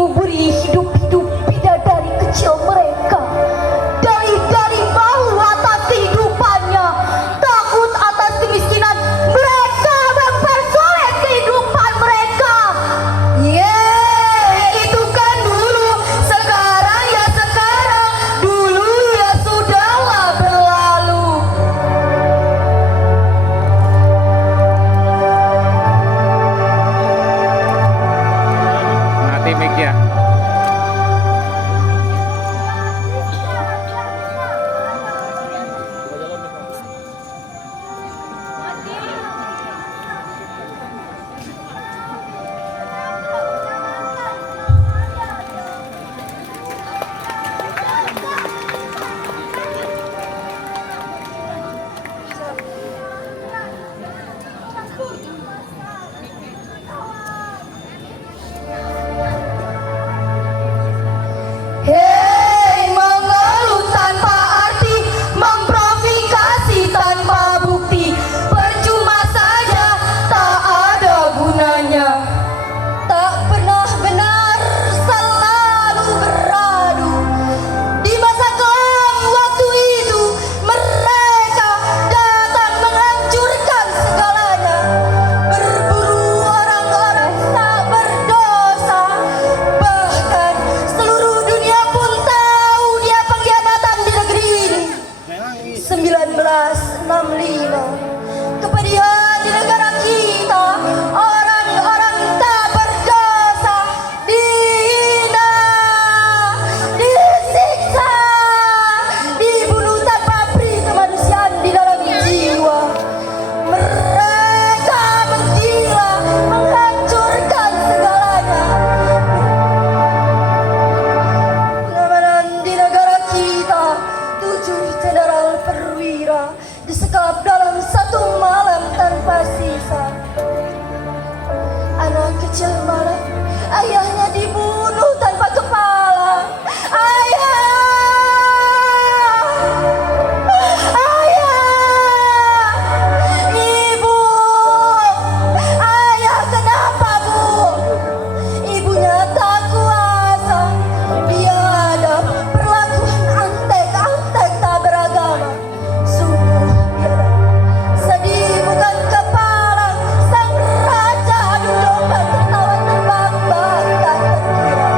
menguburi hidup-hidup bidadari kecil mereka. Dari malu atas kehidupannya, takut atas kemiskinan mereka, mempersulit kehidupan mereka. Itu kan dulu, sekarang ya sekarang, dulu ya sudahlah berlalu. Mati mic ya. Hei, mengeluh tanpa arti, memprovokasi tanpa bukti, percuma saja, tak ada gunanya. Tak pernah benar, selalu beradu. Di masa kelam waktu itu, mereka datang menghancurkan segalanya, berburu orang-orang tak berdosa. Bahkan seluruh dunia pun tahu dia pengkhianatan di negeri ini. 1965, kepedihan di negara kita, orang-orang tak berdosa dihina, disiksa, dibunuh tanpa peri kemanusiaan di dalam jiwa. Mereka menggila, menghancurkan segalanya. Pengamanan di negara kita, 7 jenderal perwira disekap dalam satu malam tanpa sisa. Anak kecil malam, ayahnya dibunuh tanpa kepala. Ayah! Ayah! Ibu! Ayah, kenapa, Bu? Ibunya tak kuasa, biadab, perlakuan antek-antek tak beragama. Sungguh biadab. Sedih bukan kepala, sang raja adu domba tertawa terbang-bangkan terkira.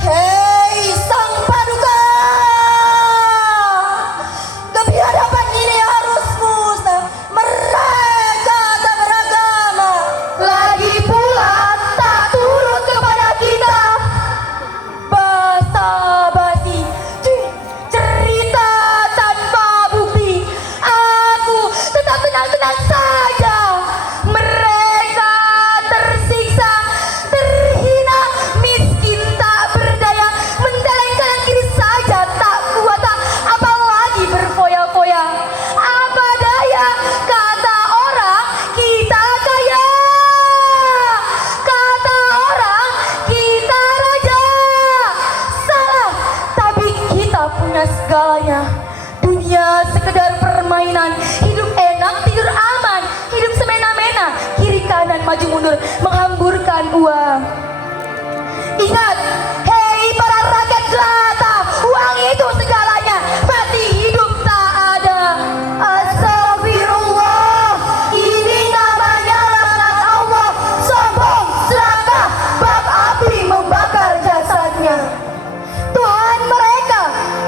Hei, sang paduka! Kebiadaban ini harus musnah. Mereka tak beragama, lagi pula tak turut kepada kita. Basa-basi, cerita tanpa bukti. Aku tetap tenang-tenang saja. Mereka tersiksa, terhina, miskin, tak berdaya, mendelengkan kiri saja, tak kuat, apalagi berfoya-foya. Apa daya, kata orang kita kaya, kata orang kita raja. Salah, tapi kita punya segalanya. Dunia sekedar permainan, hidup enak, tidur aman, hidup semena-mena, kiri kanan maju mundur, menghamburkan uang. Ingat, hei para rakyat jelata, uang itu segalanya, mati hidup tak ada. Astagfirullah, ini namanya laknat Allah, sombong, serakah, bab api membakar jasadnya. Tuhan mereka,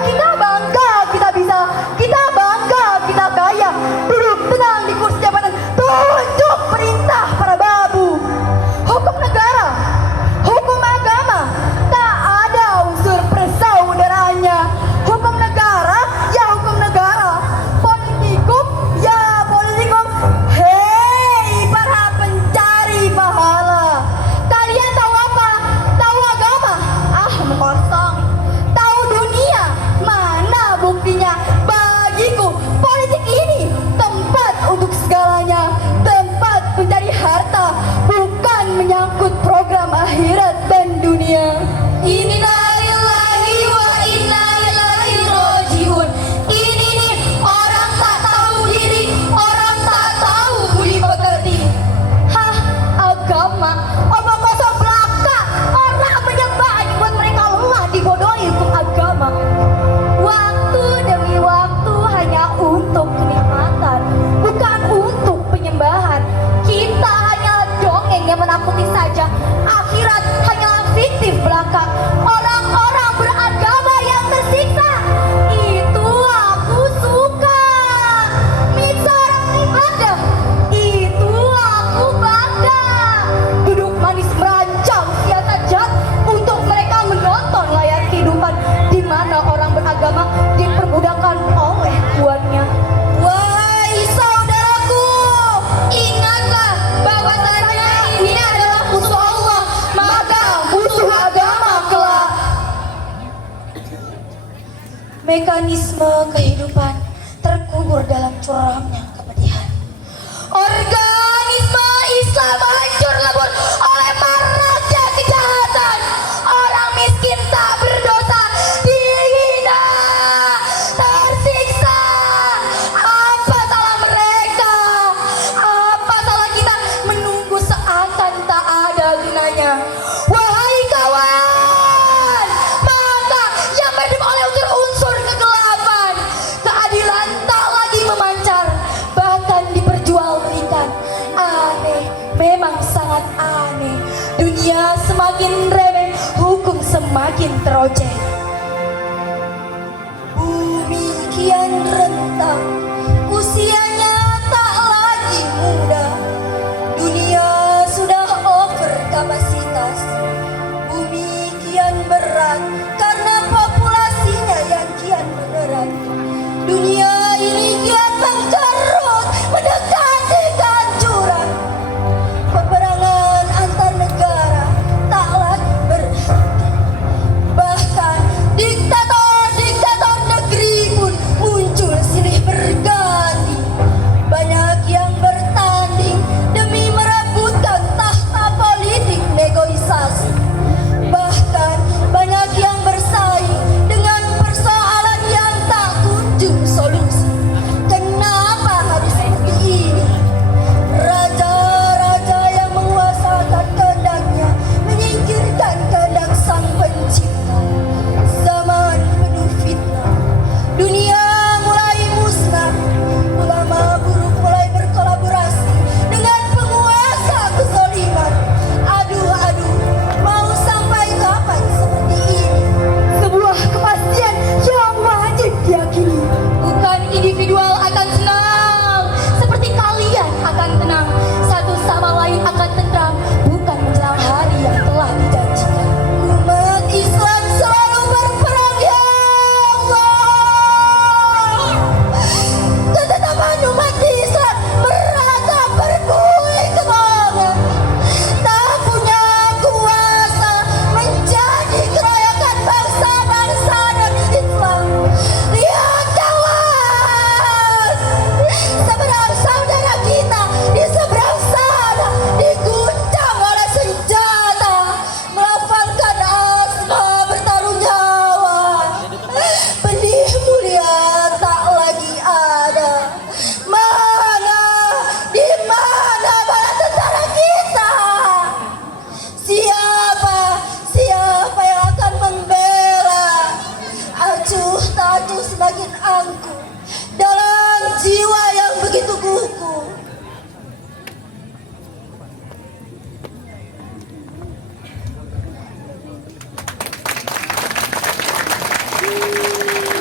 kita bangga kita bisa, kita bangga kita kaya, duduk tenang di kursi jabatan, tunjuk perintah para babu. Organisme kehidupan terkubur dalam curamnya kepedihan. Organisme Islam hancur lebur oleh maraknya kejahatan. Orang miskin tak berdosa dihina, tersiksa. Apa salah mereka? Apa salah kita menunggu seakan tak ada gunanya? Wahai kawan, maka yang berdiri oleh unsur-unsur kegelapan, keadilan tak lagi memancar, bahkan diperjualbelikan. Aneh, memang sangat aneh. Dunia semakin remeh, hukum semakin teroceh. Bumi kian rentang,